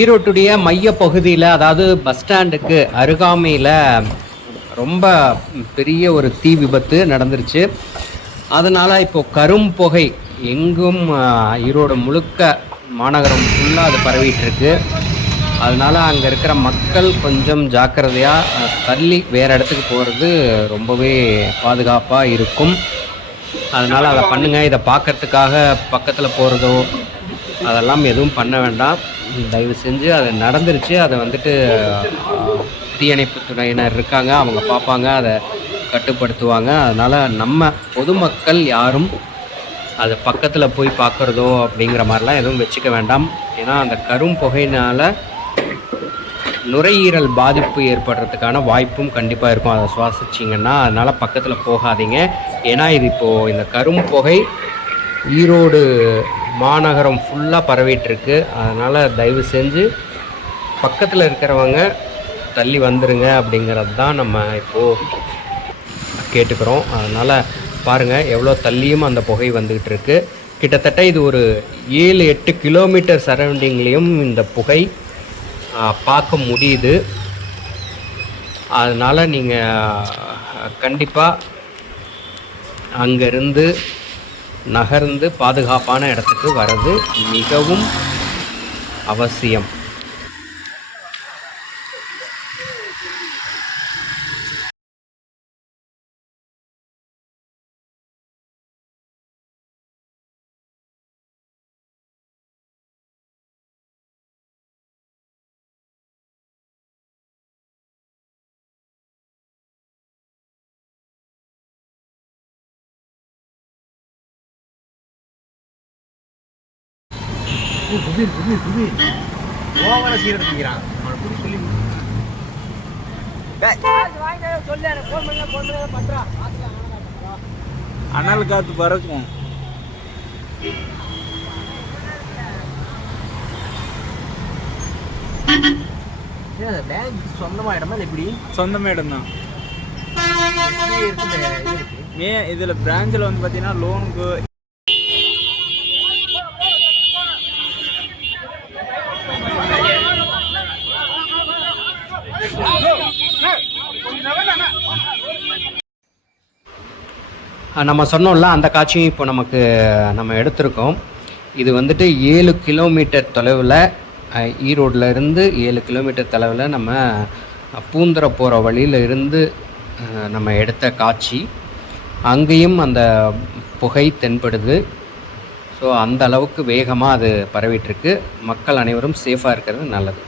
ஈரோட்டுடைய மைய பகுதியில் அதாவது பஸ் ஸ்டாண்டுக்கு அருகாமையில் ரொம்ப பெரிய ஒரு தீ விபத்து நடந்துருச்சு. அதனால் இப்போ கரும்புகை எங்கும் ஈரோடு முழுக்க மாநகரம் ஃபுல்லாக அது பரவிட்டுருக்கு. அதனால் அங்கே இருக்கிற மக்கள் கொஞ்சம் ஜாக்கிரதையாக தள்ளி வேறு இடத்துக்கு போகிறது ரொம்பவே பாதுகாப்பாக இருக்கும். அதனால் அதை பண்ணுங்கள் இதை பார்க்கறதுக்காக பக்கத்தில் போகிறதோ அதெல்லாம் எதுவும் பண்ண வேண்டாம். தயவு செஞ்சு அது நடந்துருச்சு. அதை வந்துட்டு தீயணைப்பு துறையினர் இருக்காங்க. அவங்க பார்ப்பாங்க அதை கட்டுப்படுத்துவாங்க. அதனால் நம்ம பொதுமக்கள் யாரும் அது பக்கத்தில் போய் பார்க்குறதோ அப்படிங்கிற மாதிரிலாம் எதுவும் வச்சுக்க வேண்டாம். ஏன்னா அந்த கரும் புகையினால் நுரையீரல் பாதிப்பு ஏற்படுறதுக்கான வாய்ப்பும் கண்டிப்பாக இருக்கும். அதை சுவாசிச்சிங்கன்னா அதனால் பக்கத்தில் போகாதீங்க. ஏன்னா இது இப்போது இந்த கரும் புகை ஈரோடு மாநகரம் ஃபுல்லாக பரவிட்டுருக்கு. அதனால் தயவு செஞ்சு பக்கத்தில் இருக்கிறவங்க தள்ளி வந்துருங்க அப்படிங்கிறது தான் நம்ம இப்போது கேட்டுக்கிறோம். அதனால் பாருங்கள் எவ்வளோ தள்ளியும் அந்த புகை வந்துக்கிட்டு இருக்கு கிட்டத்தட்ட இது ஒரு ஏழு எட்டு கிலோமீட்டர் சரௌண்டிங்லேயும் இந்த புகை பார்க்க முடியுது. அதனால் நீங்கள் கண்டிப்பாக அங்கேருந்து நகர்ந்து பாதுகாப்பான இடத்துக்கு வர்றது மிகவும் அவசியம். ஓவரா சீரட் பண்ணிக்கிறான் அவனை புடி சொல்லி அனல் காத்து பறக்கும் பேங்க் சொந்தமா இடமா இல்லை எப்படி? சொந்தமா இடம் தான் எப்படி இருக்கு ஏன் இதில் பிரான்ச்சில் வந்து பார்த்தீங்கன்னா லோனுக்கு நம்ம சொன்னோம்ல அந்த காட்சியும் இப்போ நமக்கு நம்ம எடுத்திருக்கோம். இது வந்துட்டு ஏழு கிலோமீட்டர் தொலைவில் அஹ், இருந்து ஏழு கிலோமீட்டர் தொலைவில் நம்ம பூந்தர போகிற வழியில் இருந்து நம்ம எடுத்த காட்சி. அங்கேயும் அந்த புகை தென்படுது. ஸோ அந்த அளவுக்கு வேகமாக அது பரவிட்டுருக்கு மக்கள் அனைவரும் சேஃபாக இருக்கிறது நல்லது.